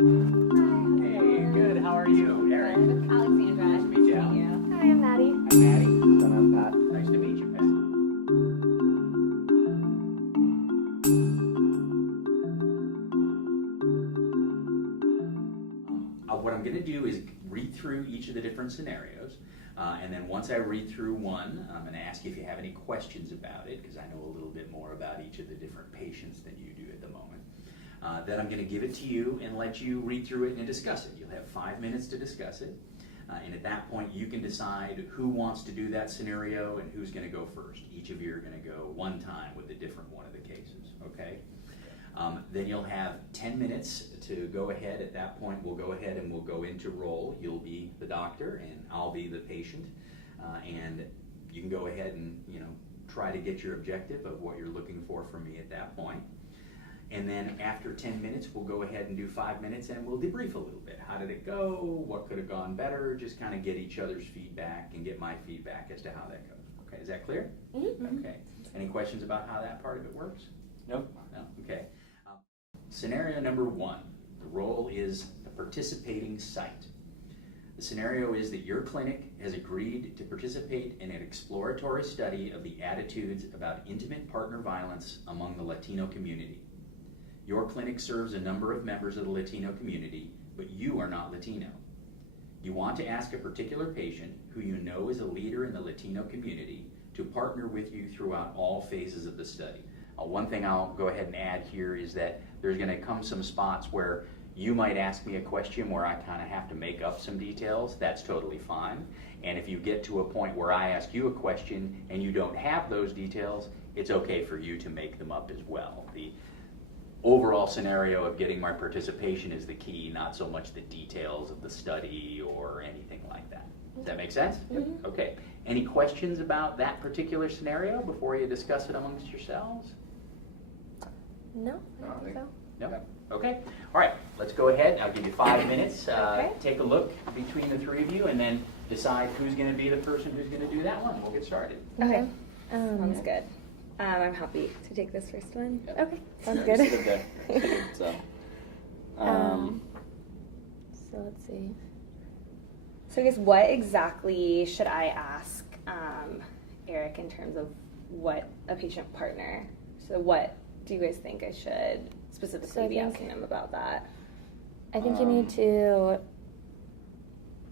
Hey, good. How are you? Eric. Alexandra. Nice to meet you. Hi, I'm Maddie. I'm Maddie. And I'm Pat. Nice to meet you. What I'm going to do is read through each of the different scenarios, and then once I read through one, I'm going to ask you if you have any questions about it, because I know a little bit more about each of the different patients than you do at the moment. Then I'm going to give it to you and let you read through it and discuss it. You'll have 5 minutes to discuss it, and at that point you can decide who wants to do that scenario and who's going to go first. Each of you are going to go one time with a different one of the cases, okay? Then you'll have 10 minutes to go ahead. At that point, we'll go ahead and we'll go into role. You'll be the doctor and I'll be the patient, and you can go ahead and try to get your objective of what you're looking for from me at that point. And then after 10 minutes, we'll go ahead and do 5 minutes and we'll debrief a little bit. How did it go? What could have gone better? Just kind of get each other's feedback and get my feedback as to how that goes. Okay, is that clear? Mm-hmm. Okay. Any questions about how that part of it works? Nope. No? Okay. Scenario number 1. The role is the participating site. The scenario is that your clinic has agreed to participate in an exploratory study of the attitudes about intimate partner violence among the Latino community. Your clinic serves a number of members of the Latino community, but you are not Latino. You want to ask a particular patient who you know is a leader in the Latino community to partner with you throughout all phases of the study. One thing I'll go ahead and add here is that there's going to come some spots where you might ask me a question where I kind of have to make up some details. That's totally fine. And if you get to a point where I ask you a question and you don't have those details, it's okay for you to make them up as well. The overall scenario of getting my participation is the key, not so much the details of the study or anything like that. Does that make sense? Mm-hmm. Okay. Any questions about that particular scenario before you discuss it amongst yourselves? No, I don't think so. No? Okay. All right. Let's go ahead. I'll give you 5 minutes. Okay. Take a look between the three of you and then decide who's going to be the person who's going to do that one. We'll get started. Okay. Sounds good. I'm happy to take this first one. Yep. Okay, sounds Just good. sit there. So, So let's see. So I guess what exactly should I ask Eric in terms of what a patient partner? So what do you guys think I should specifically So I be think- asking him about that? I think you need to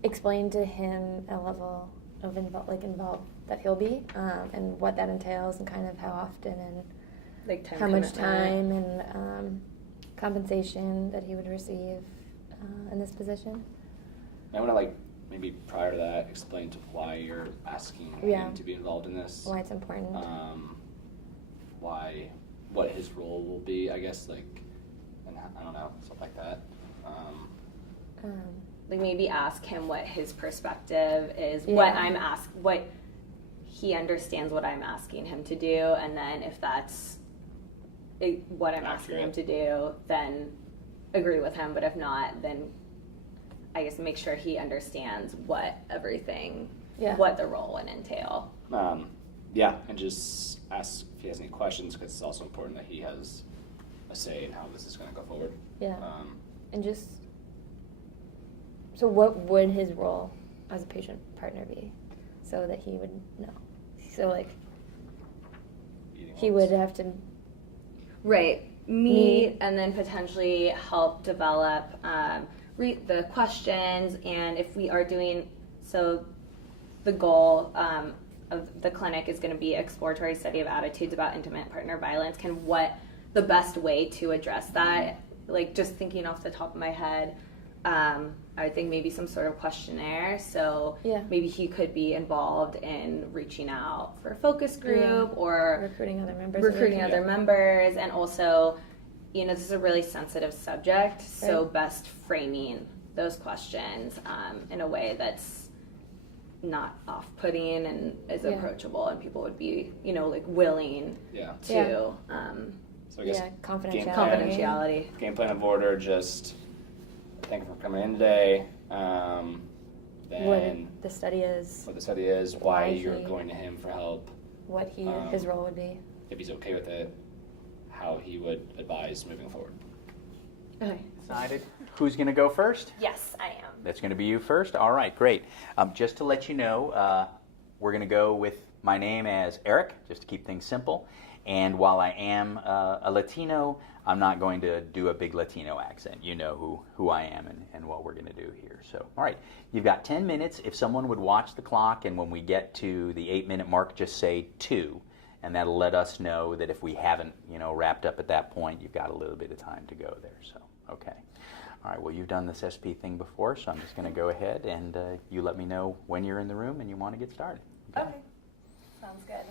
explain to him a level of involved that he'll be, and what that entails, and kind of how often and Like time how much commitment? time and compensation that he would receive in this position. I want to maybe prior to that explain to why you're asking Yeah. him to be involved in this. Why it's important. What his role will be, I guess, and I don't know, stuff like that. Like maybe ask him what his perspective is, Yeah. what he understands what I'm asking him to do, and then if that's what I'm asking him to do, then agree with him, but if not, then I guess make sure he understands what the role would entail. Yeah, and just ask if he has any questions, because it's also important that he has a say in how this is going to go forward. Yeah. And so what would his role as a patient partner be, so that he would know? So he would have to Right. Meet and then potentially help develop the questions, and if we are doing so, the goal of the clinic is going to be exploratory study of attitudes about intimate partner violence. What the best way to address that? Like, just thinking off the top of my head, I would think maybe some sort of questionnaire. So Yeah. maybe he could be involved in reaching out for a focus group or recruiting other members. and also, this is a really sensitive subject, so Right. best framing those questions in a way that's not off-putting and is Yeah. approachable, and people would be, willing Yeah. to Yeah. So I guess Confidentiality. confidentiality. game plan of order, just thank you for coming in today. Then What the study is, what the study is, why why you're he- going to him for help, what his role would be. if he's okay with it, how he would advise moving forward. Okay, decided who's going to go first? Yes, I am. That's going to be you first? All right, great. Just to let you know, we're going to go with my name as Eric, just to keep things simple. And while I am a Latino, I'm not going to do a big Latino accent. You know who I am and what we're going to do here. So, all right, you've got 10 minutes. If someone would watch the clock, and when we get to the 8-minute mark, just say 2. And that'll let us know that if we haven't, wrapped up at that point, you've got a little bit of time to go there. So, okay. All right, well, you've done this SP thing before, so I'm just going to go ahead and you let me know when you're in the room and you want to get started. Okay. Sounds good.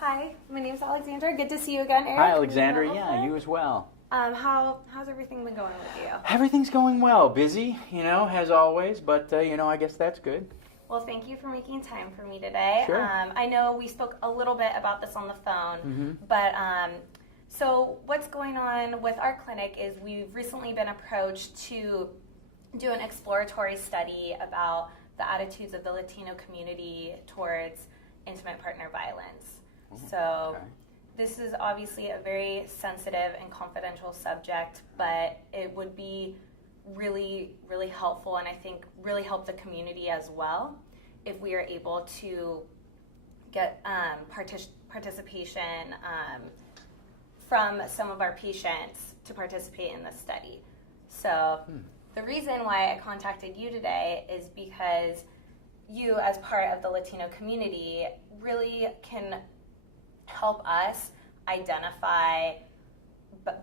Hi, my name's Alexandra. Good to see you again, Eric. Hi, Alexandra. Yeah, you as well. How's everything been going with you? Everything's going well. Busy, as always, but, I guess that's good. Well, thank you for making time for me today. Sure. I know we spoke a little bit about this on the phone, Mm-hmm. but so what's going on with our clinic is we've recently been approached to do an exploratory study about the attitudes of the Latino community towards intimate partner violence. So okay. this is obviously a very sensitive and confidential subject, but it would be really, really helpful, and I think really help the community as well if we are able to get participation from some of our patients to participate in this study. So the reason why I contacted you today is because you, as part of the Latino community, really can help us identify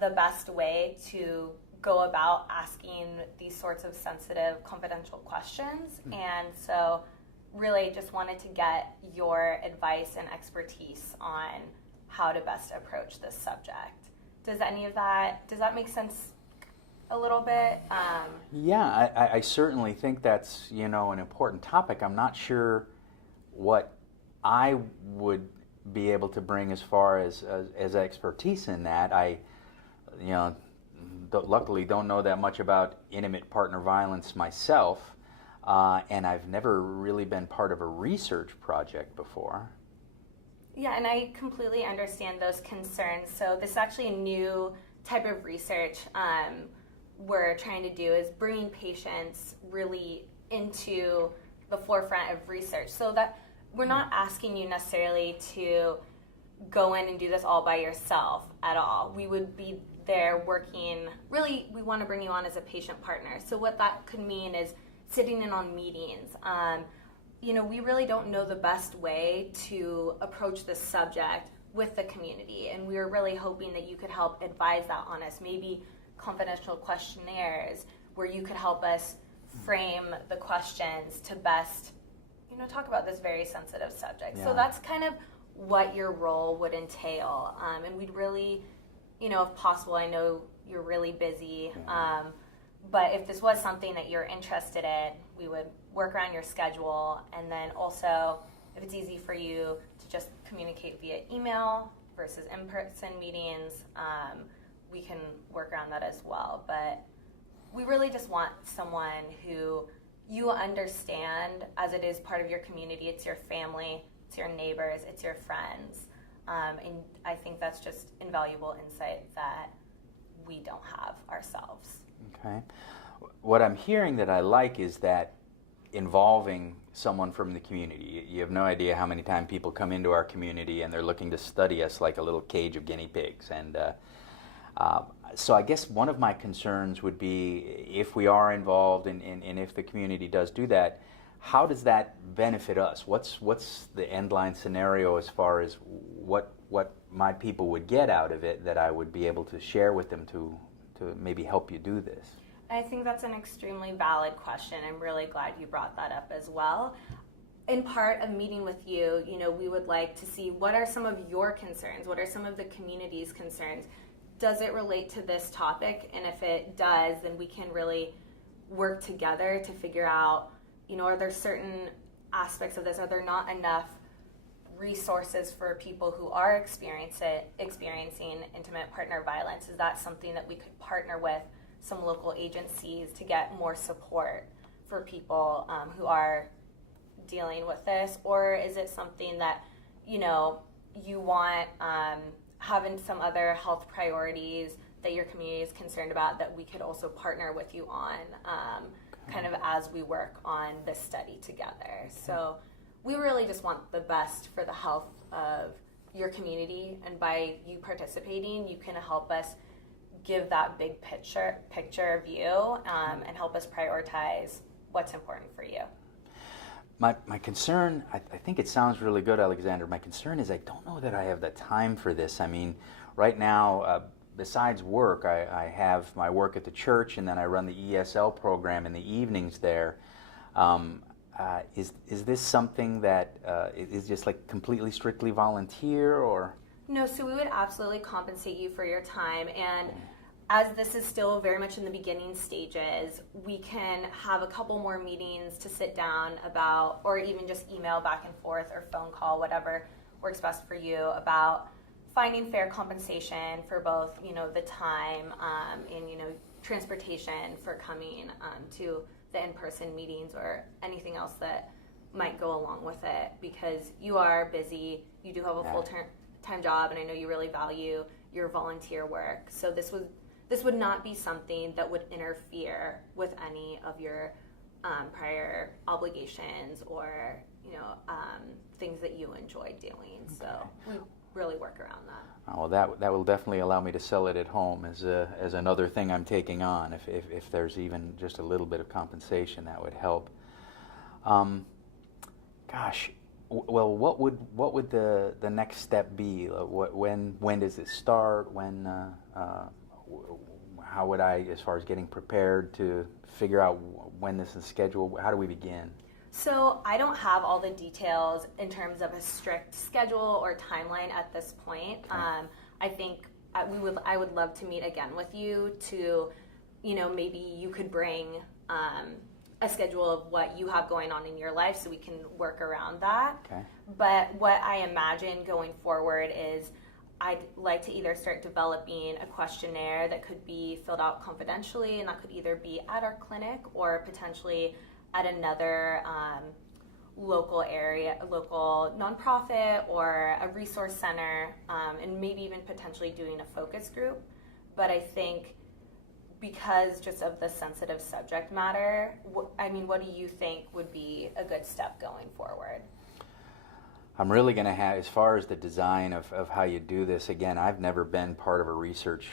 the best way to go about asking these sorts of sensitive, confidential questions. And so really just wanted to get your advice and expertise on how to best approach this subject. Does that make sense a little bit? Yeah, I certainly think that's, an important topic. I'm not sure what I would be able to bring as far as expertise in that. I, luckily don't know that much about intimate partner violence myself, and I've never really been part of a research project before. Yeah, and I completely understand those concerns. So this is actually a new type of research we're trying to do, is bringing patients really into the forefront of research, so that we're not asking you necessarily to go in and do this all by yourself at all. We would be there working, really, we want to bring you on as a patient partner. So what that could mean is sitting in on meetings. We really don't know the best way to approach this subject with the community, and we were really hoping that you could help advise that on us, maybe confidential questionnaires where you could help us frame the questions to best, talk about this very sensitive subject. Yeah. So that's kind of what your role would entail, and we'd really, if possible, I know you're really busy, but if this was something that you're interested in, we would work around your schedule, and then also, if it's easy for you to just communicate via email versus in-person meetings, we can work around that as well. But we really just want someone who you understand as it is part of your community. It's your family, it's your neighbors, it's your friends. And I think that's just invaluable insight that we don't have ourselves. Okay. What I'm hearing that I like is that involving someone from the community. You have no idea how many times people come into our community and they're looking to study us like a little cage of guinea pigs. And so I guess one of my concerns would be, if we are involved and if the community does do that, how does that benefit us? What's the end line scenario as far as what my people would get out of it that I would be able to share with them to maybe help you do this? I think that's an extremely valid question. I'm really glad you brought that up as well. In part of meeting with you, we would like to see what are some of your concerns, what are some of the community's concerns. Does it relate to this topic? And if it does, then we can really work together to figure out, are there certain aspects of this? Are there not enough resources for people who are experiencing intimate partner violence? Is that something that we could partner with some local agencies to get more support for people who are dealing with this? Or is it something that, you want having some other health priorities that your community is concerned about that we could also partner with you on kind of as we work on this study together. So we really just want the best for the health of your community, and by you participating, you can help us give that big picture view and help us prioritize what's important for you. My concern, I think it sounds really good, Alexander. My concern is I don't know that I have the time for this. I mean, right now, besides work, I have my work at the church, and then I run the ESL program in the evenings there. Is this something that is just like completely strictly volunteer, or? No, so we would absolutely compensate you for your time, and as this is still very much in the beginning stages, we can have a couple more meetings to sit down about, or even just email back and forth or phone call, whatever works best for you, about finding fair compensation for both, the time and, transportation for coming to the in-person meetings or anything else that might go along with it, because you are busy, you do have a full-time job, and I know you really value your volunteer work. So this would not be something that would interfere with any of your prior obligations or things that you enjoy doing. Okay. So we really work around that. Oh, well, that will definitely allow me to sell it at home as another thing I'm taking on. If there's even just a little bit of compensation, that would help. Well, what would the next step be? When does it start? How would I, as far as getting prepared to figure out when this is scheduled, how do we begin? So I don't have all the details in terms of a strict schedule or timeline at this point. Okay. I think I would love to meet again with you to, maybe you could bring a schedule of what you have going on in your life so we can work around that. Okay. But what I imagine going forward is I'd like to either start developing a questionnaire that could be filled out confidentially, and that could either be at our clinic or potentially at another local nonprofit or a resource center, and maybe even potentially doing a focus group. But I think because just of the sensitive subject matter, what do you think would be a good step going forward? I'm really going to have, as far as the design of how you do this, again, I've never been part of a research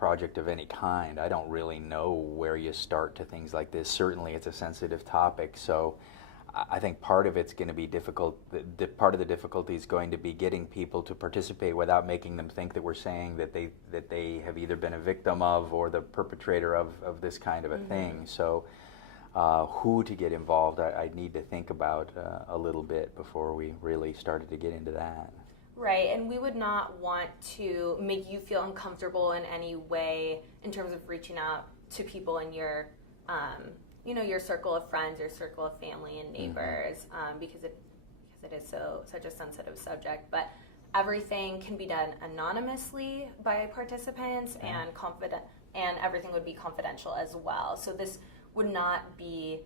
project of any kind. I don't really know where you start to things like this. Certainly it's a sensitive topic, so I think part of it's going to be difficult. Part of the difficulty is going to be getting people to participate without making them think that we're saying that they have either been a victim of or the perpetrator of this kind of a thing. So who to get involved, I'd need to think about a little bit before we really started to get into that. Right, and we would not want to make you feel uncomfortable in any way in terms of reaching out to people in your, your circle of friends, your circle of family and neighbors, because it is such a sensitive subject. But everything can be done anonymously by participants, and everything would be confidential as well. So this would not be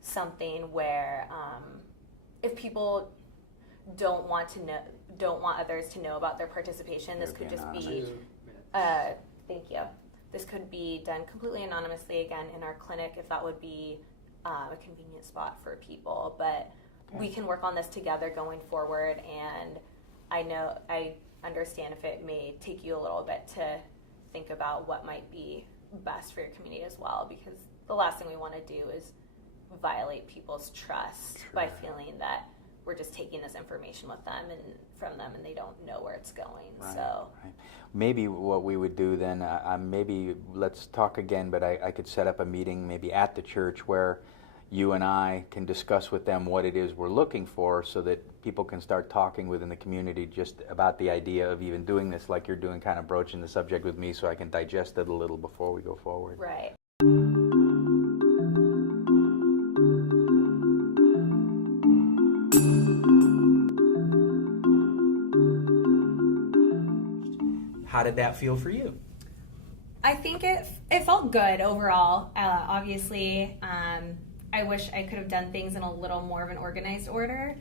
something where if people don't want others to know about their participation, this could just be thank you. This could be done completely anonymously, again, in our clinic, if that would be a convenient spot for people. But we can work on this together going forward, and I understand if it may take you a little bit to think about what might be best for your community as well, because the last thing we want to do is violate people's trust by feeling that we're just taking this information from them and they don't know where it's going. Right, so maybe what we would do then, maybe let's talk again, but I could set up a meeting maybe at the church where you and I can discuss with them what it is we're looking for, so that people can start talking within the community just about the idea of even doing this like you're doing, kind of broaching the subject with me, so I can digest it a little before we go forward. Right. How did that feel for you? I think it felt good overall. Obviously, I wish I could have done things in a little more of an organized order,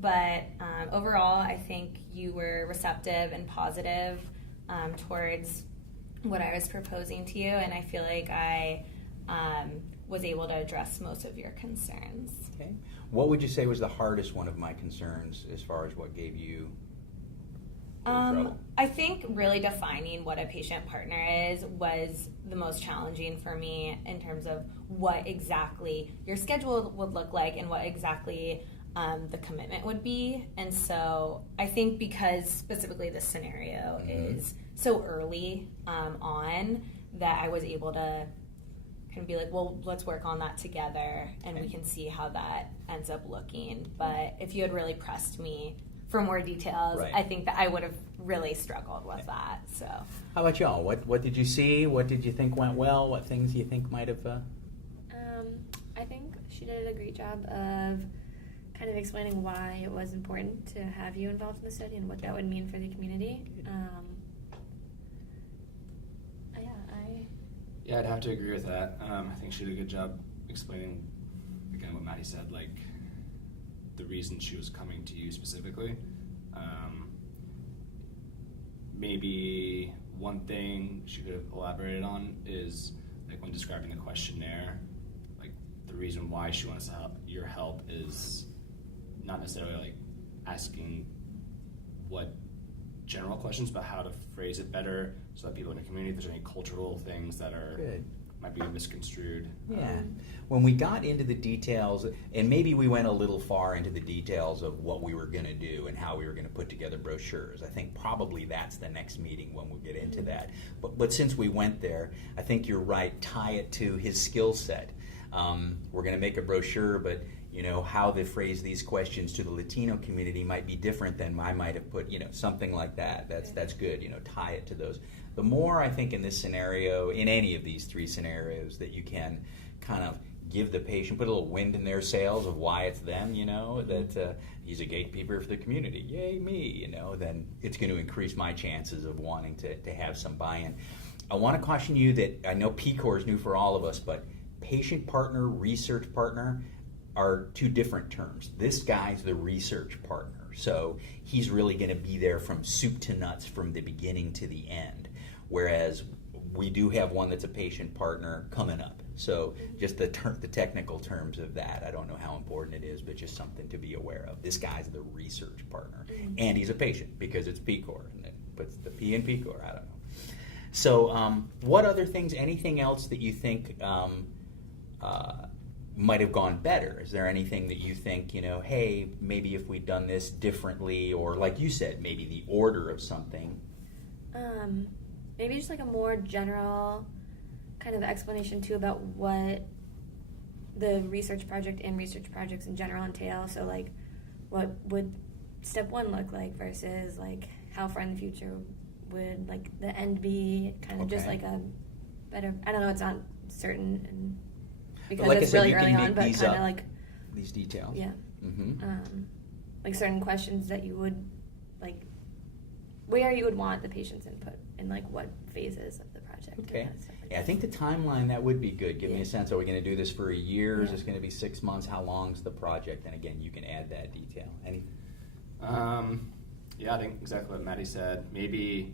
but overall, I think you were receptive and positive towards what I was proposing to you, and I feel like I was able to address most of your concerns. Okay. What would you say was the hardest one of my concerns as far as what gave you trouble? I think really defining what a patient partner is was the most challenging for me in terms of what exactly your schedule would look like and what exactly the commitment would be. And so I think because specifically this scenario is so early on that I was able to kind of be like, well, let's work on that together and we can see how that ends up looking. But if you had really pressed me for more details, Right. I think that I would have really struggled with that. So How about y'all? What did you see? What did you think went well? What things do you think might have... I think she did a great job of kind of explaining why it was important to have you involved in the study and what that would mean for the community. Yeah, I'd have to agree with that. I think she did a good job explaining, again, what Maddie said, like, the reason she was coming to you specifically. Maybe one thing she could have elaborated on is, like, when describing the questionnaire, like, the reason why she wants your help is not necessarily, like, asking what general questions, but how to phrase it better so that people in the community, if there's any cultural things that are Good. might be misconstrued. Yeah. When we got into the details, and maybe we went a little far into the details of what we were going to do and how we were going to put together brochures, I think probably that's the next meeting when we'll get into that. But since we went there, I think you're right, tie it to his skill set. We're going to make a brochure, but you know, how they phrase these questions to the Latino community might be different than I might have put, you know, something like that. That's good, you know, tie it to those. The more I think in this scenario, in any of these three scenarios, that you can kind of give the patient, put a little wind in their sails of why it's them, you know, that he's a gatekeeper for the community, yay me, you know, then it's going to increase my chances of wanting to have some buy-in. I want to caution you that I know PCOR is new for all of us, but patient partner, research partner are two different terms. This guy's the research partner, so he's really going to be there from soup to nuts from the beginning to the end, whereas we do have one that's a patient partner coming up. So just the technical terms of that, I don't know how important it is, but just something to be aware of. This guy's the research partner, and he's a patient because it's PCOR, and it puts the P in PCOR, I don't know. So what other things, anything else that you think might have gone better? Is there anything that you think, you know, hey, maybe if we'd done this differently, or like you said, maybe the order of something? Maybe just like a more general kind of explanation too about what the research project and research projects in general entail. So like, what would step one look like versus like how far in the future would like the end be? Kind of just like a better, I don't know, it's not certain and because like it's I said, really you early can on, make but these kind up, of like these details. yeah, like certain questions that you would like, where you would want the patient's input and like what phases of the project. Okay. And stuff like Yeah, I that. think the timeline, that would be good. Give me a sense. Are we going to do this for a year? Is Yeah. this going to be 6 months? How long's the project? And again, you can add that detail. Any? Yeah, I think exactly what Maddie said. Maybe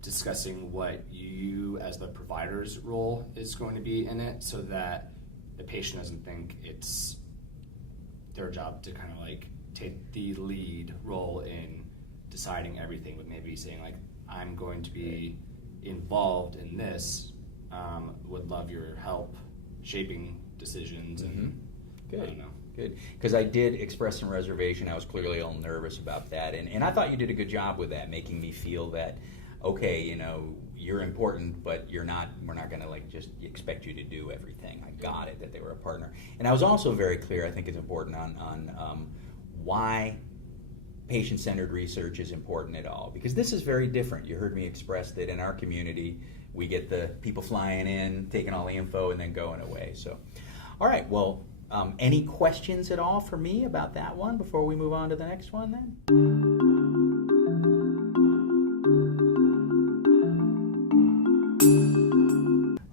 discussing what you as the provider's role is going to be in it so that the patient doesn't think it's their job to kind of like take the lead role in deciding everything, but maybe saying like, I'm going to be involved in this, would love your help shaping decisions and I don't know. Good. Because I did express some reservation. I was clearly a little nervous about that. And I thought you did a good job with that, making me feel that, okay, you know, you're important, but we're not going to like just expect you to do everything. I got it, that they were a partner. And I was also very clear, I think it's important on why patient-centered research is important at all. Because this is very different. You heard me express that in our community, we get the people flying in, taking all the info, and then going away. So, all right, well, any questions at all for me about that one before we move on to the next one then?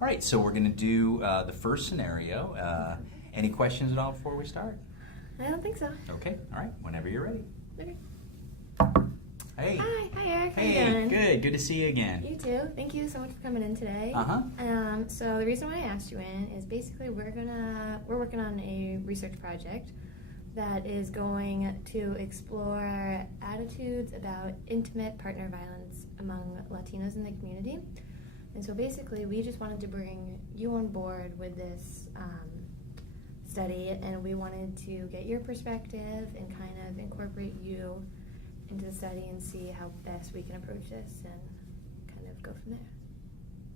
All right, so we're going to do the first scenario. Any questions at all before we start? I don't think so. Okay, all right, whenever you're ready. Okay. Hey. Hi Eric. How you Hey, doing? good to see you again. You too. Thank you so much for coming in today. Uh-huh. So the reason why I asked you in is basically we're working on a research project that is going to explore attitudes about intimate partner violence among Latinos in the community. And so basically we just wanted to bring you on board with this study, and we wanted to get your perspective and kind of incorporate you into the study and see how best we can approach this and kind of go from there.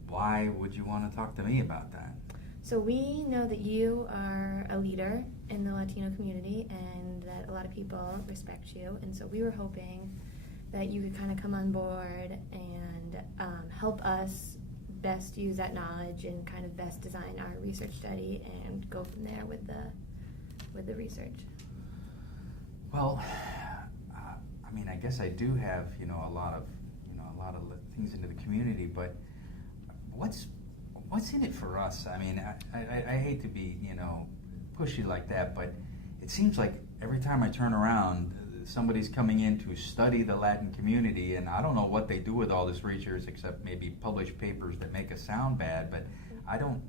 Why would you want to talk to me about that? So we know that you are a leader in the Latino community and that a lot of people respect you, and so we were hoping that you could kind of come on board and help us best use that knowledge and kind of best design our research study and go from there with the research. Well, I mean, I guess I do have, a lot of things into the community, but what's in it for us? I mean, I hate to be, pushy like that, but it seems like every time I turn around, somebody's coming in to study the Latin community, and I don't know what they do with all this research except maybe publish papers that make us sound bad, but I don't,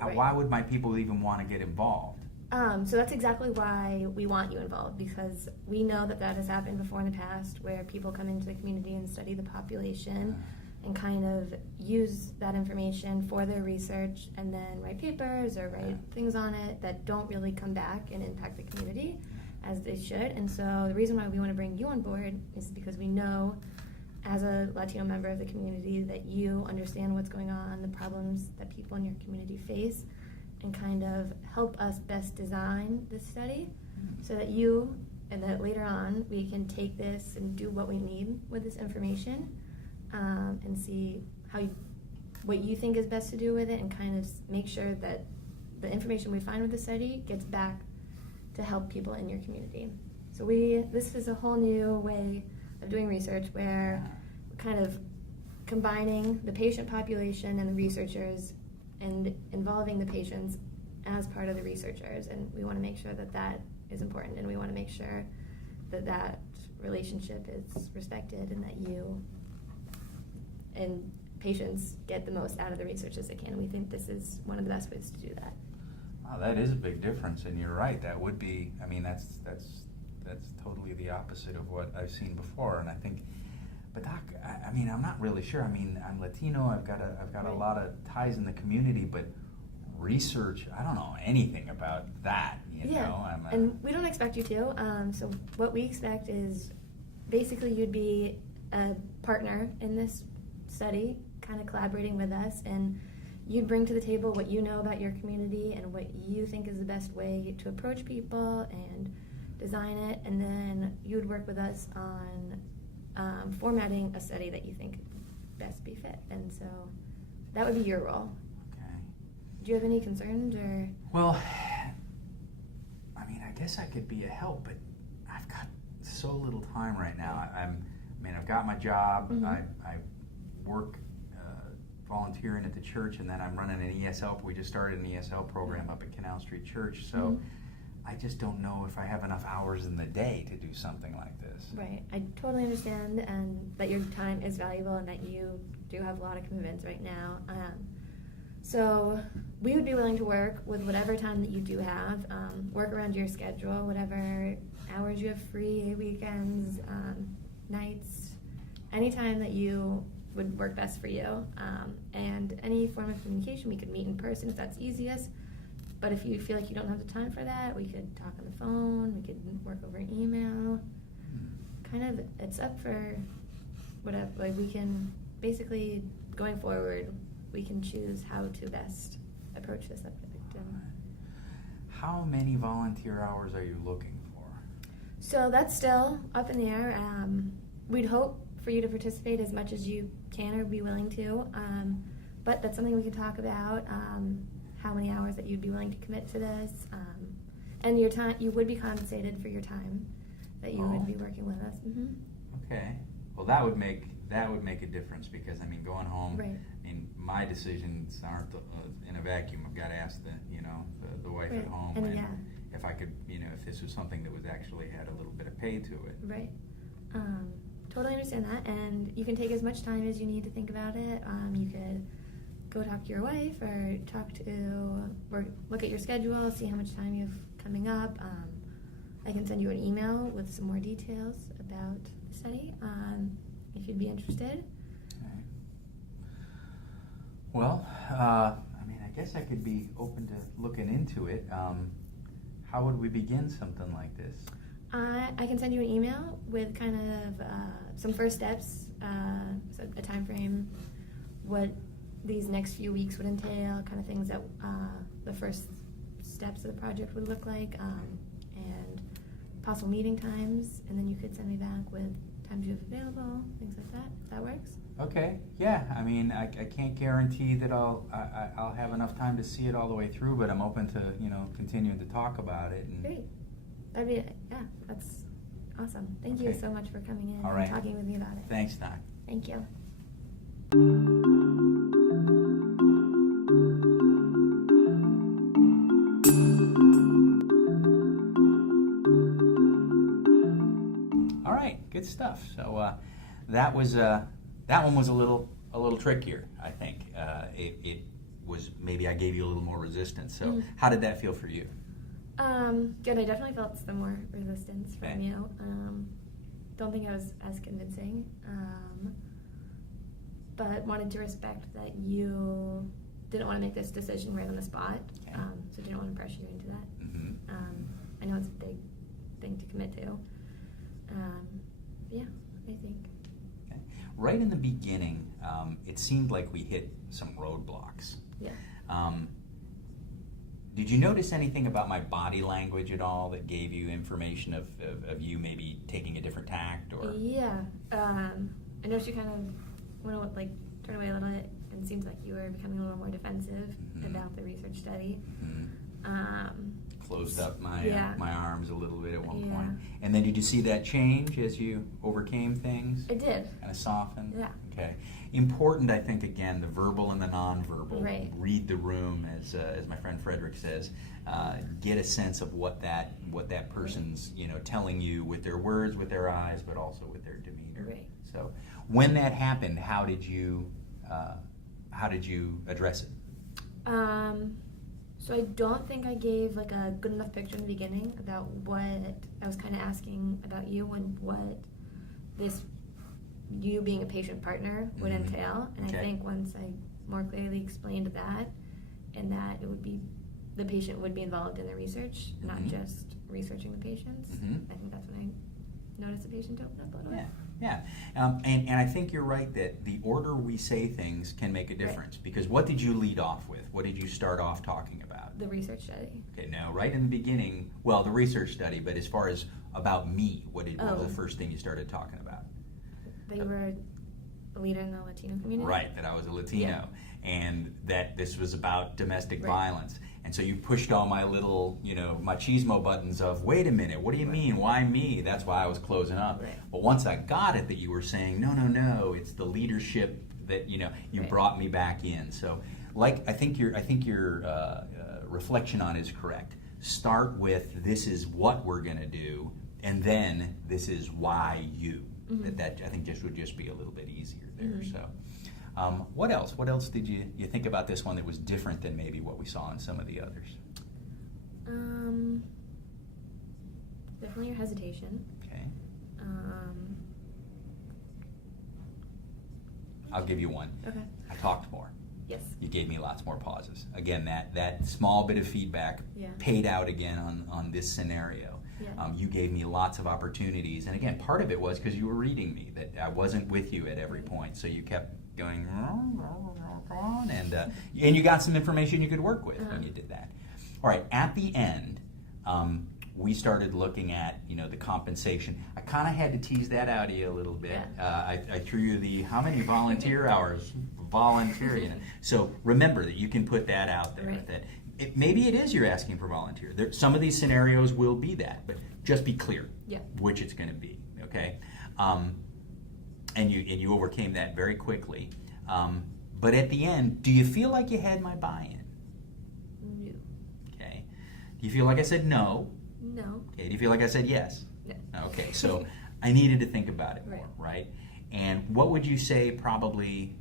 Right. why would my people even want to get involved? So that's exactly why we want you involved, because we know that has happened before in the past where people come into the community and study the population and kind of use that information for their research and then write papers or write things on it that don't really come back and impact the community as they should. And so the reason why we want to bring you on board is because we know as a Latino member of the community that you understand what's going on, the problems that people in your community face, and kind of help us best design this study so that you, and that later on we can take this and do what we need with this information and see what you think is best to do with it, and kind of make sure that the information we find with the study gets back to help people in your community. So this is a whole new way of doing research where we're kind of combining the patient population and the researchers and involving the patients as part of the researchers, and we want to make sure that is important, and we want to make sure that relationship is respected and that you and patients get the most out of the research as they can, and we think this is one of the best ways to do that. Wow, that is a big difference, and you're right. That would be. I mean, that's totally the opposite of what I've seen before. And I think, but Doc, I mean, I'm not really sure. I mean, I'm Latino. I've got a Right. lot of ties in the community, but research, I don't know anything about that. You know, And we don't expect you to. So what we expect is basically you'd be a partner in this study, kind of collaborating with us, and you'd bring to the table what you know about your community and what you think is the best way to approach people and design it, and then you would work with us on formatting a study that you think best be fit. And so that would be your role. Okay. Do you have any concerns or? Well, I mean, I guess I could be a help, but I've got so little time right now. I've got my job. Mhm. I work volunteering at the church, and then I'm running an ESL. We just started an ESL program up at Canal Street Church, so Mhm. I just don't know if I have enough hours in the day to do something like this. Right. I totally understand, and that your time is valuable and that you do have a lot of commitments right now. So we would be willing to work with whatever time that you do have, work around your schedule, whatever hours you have free, weekends, nights, any time that you would work best for you. And any form of communication, we could meet in person if that's easiest. But if you feel like you don't have the time for that, we could talk on the phone, we could work over email. Kind of, it's up for whatever. Like, we can basically, going forward, we can choose how to best approach this subject. How many volunteer hours are you looking for? So that's still up in the air. We'd hope for you to participate as much as you can or be willing to, but that's something we can talk about. How many hours that you'd be willing to commit to this, and your time. You would be compensated for your time that you would be working with us. Mm-hmm. Okay. Well, that would make a difference, because I mean, going home. Right. I mean, my decisions aren't in a vacuum. I've got to ask the wife Right. at home, And yeah. if I could, if this was something that was actually had a little bit of pay to it. Right. Totally understand that, and you can take as much time as you need to think about it. You could go talk to your wife or look at your schedule, see how much time you have coming up. I can send you an email with some more details about the study if you'd be interested. Okay. Well, I mean, I guess I could be open to looking into it. How would we begin something like this? I can send you an email with kind of some first steps, so a time frame, what these next few weeks would entail, kind of things that the first steps of the project would look like, and possible meeting times, and then you could send me back with times you have available, things like that. If that works. Okay, yeah, I mean, I can't guarantee that I'll have enough time to see it all the way through, but I'm open to, continuing to talk about it. And Great. That's awesome. Thank you Okay. so much for coming in All right. and talking with me about it. Thanks, Doc. Thank you. All right, good stuff. So that one was a little trickier, I think. It was, maybe I gave you a little more resistance. So Mhm. how did that feel for you? Good. I definitely felt some more resistance from Okay. you. Don't think I was as convincing, but wanted to respect that you didn't want to make this decision right on the spot, Okay. so didn't want to pressure you into that. Mm-hmm. I know it's a big thing to commit to. Yeah, I think. Okay. Right in the beginning, it seemed like we hit some roadblocks. Yeah. Did you notice anything about my body language at all that gave you information of you maybe taking a different tact or? Yeah. I noticed you kind of went turn away a little bit, and it seems like you were becoming a little more defensive Mhm. about the research study. Mhm. Closed up my Yeah. my arms a little bit at one Yeah. point. And then did you see that change as you overcame things? It did. Kind of softened? Yeah. Okay. Important, I think, again, the verbal and the nonverbal. Right. Read the room, as my friend Frederick says. Get a sense of what that person's telling you with their words, with their eyes, but also with their demeanor. Right. So when that happened, how did you address it? So I don't think I gave a good enough picture in the beginning about what I was kind of asking about you and what this you being a patient partner would Mhm. entail. And Okay. I think once I more clearly explained that, and that it would be the patient would be involved in the research, not Mhm. just researching the patients. Mhm. I think that's when I noticed the patient open up a little Yeah, bit. yeah. And I think you're right that the order we say things can make a difference. Because what did you lead off with? What did you start off talking about? The research study. Okay, now right in the beginning, well, the research study, but as far as about me, what was Oh. the first thing you started talking about? They were a leader in the Latino community. Right, that I was a Latino, Yeah. and that this was about domestic Right. violence. And so you pushed all my little, machismo buttons of, wait a minute, what do you mean? Why me? That's why I was closing up. Right. But once I got it, that you were saying, no, it's the leadership that, you Right. brought me back in. So, I think your reflection on it is correct. Start with, this is what we're going to do, and then this is why you. Mhm. That I think would just be a little bit easier there. Mhm. So, what else? What else did you think about this one that was different than maybe what we saw in some of the others? Definitely your hesitation. Okay, I'll give you one. Okay. I talked more. Yes. You gave me lots more pauses. Again, that small bit of feedback Yeah. paid out again on this scenario. Yeah. You gave me lots of opportunities, and again, part of it was because you were reading me, that I wasn't with you at every point, so you kept going, and you got some information you could work with when you did that. All right, at the end, we started looking at the compensation. I kind of had to tease that out of you a little bit. Yeah. I threw you the how many volunteer hours volunteer. So remember that you can put that out there. Right. That maybe it is you're asking for volunteer. Some of these scenarios will be that, but just be clear Yeah. which it's going to be. Okay, and you overcame that very quickly. But at the end, do you feel like you had my buy-in? No. Okay. Do you feel like I said no? No. Okay. Do you feel like I said yes? No. Okay. So I needed to think about it more, Right. right? And what would you say probably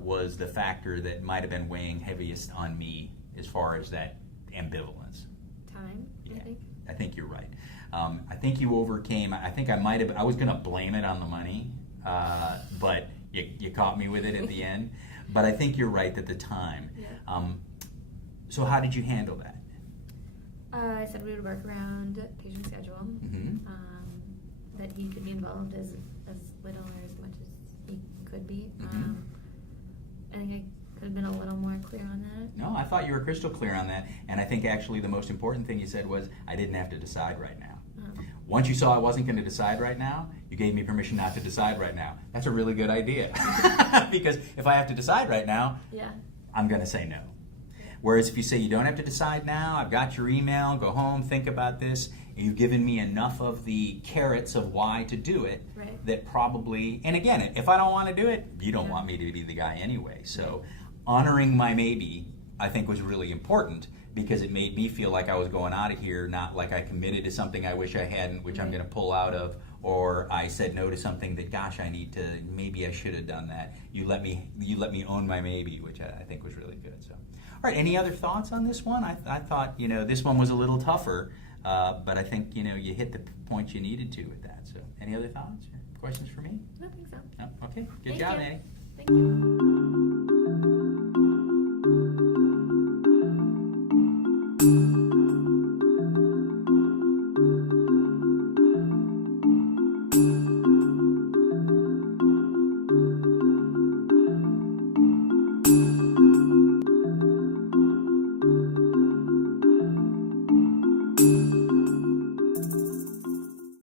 was the factor that might have been weighing heaviest on me as far as that ambivalence? Time, Yeah. I think. I think you're right. I think you overcame. I think I was going to blame it on the money, but you caught me with it at the end. But I think you're right that the time. Yeah. So how did you handle that? I said we would work around patient schedule. Mhm. That he could be involved as little or as much as he could be. Mhm. I think I could have been a little more clear on that. No, I thought you were crystal clear on that. And I think actually the most important thing you said was, I didn't have to decide right now. Once you saw I wasn't going to decide right now, you gave me permission not to decide right now. That's a really good idea. Because if I have to decide right now, Yeah. I'm going to say no. Whereas if you say you don't have to decide now, I've got your email, go home, think about this, and you've given me enough of the carrots of why to do it, Right. that probably, and again, if I don't want to do it, you don't Yeah. want me to be the guy anyway. So honoring my maybe, I think, was really important, because it made me feel like I was going out of here, not like I committed to something I wish I hadn't, which I'm Right. going to pull out of, or I said no to something that, gosh, I need to, maybe I should have done that. You let me own my maybe, which I think was really good. So, all right, any other thoughts on this one? I thought, this one was a little tougher, but I think, you hit the points you needed to with that. So, any other thoughts or questions for me? I don't think so. No? Okay, good Thank job, you. Annie. Thank you.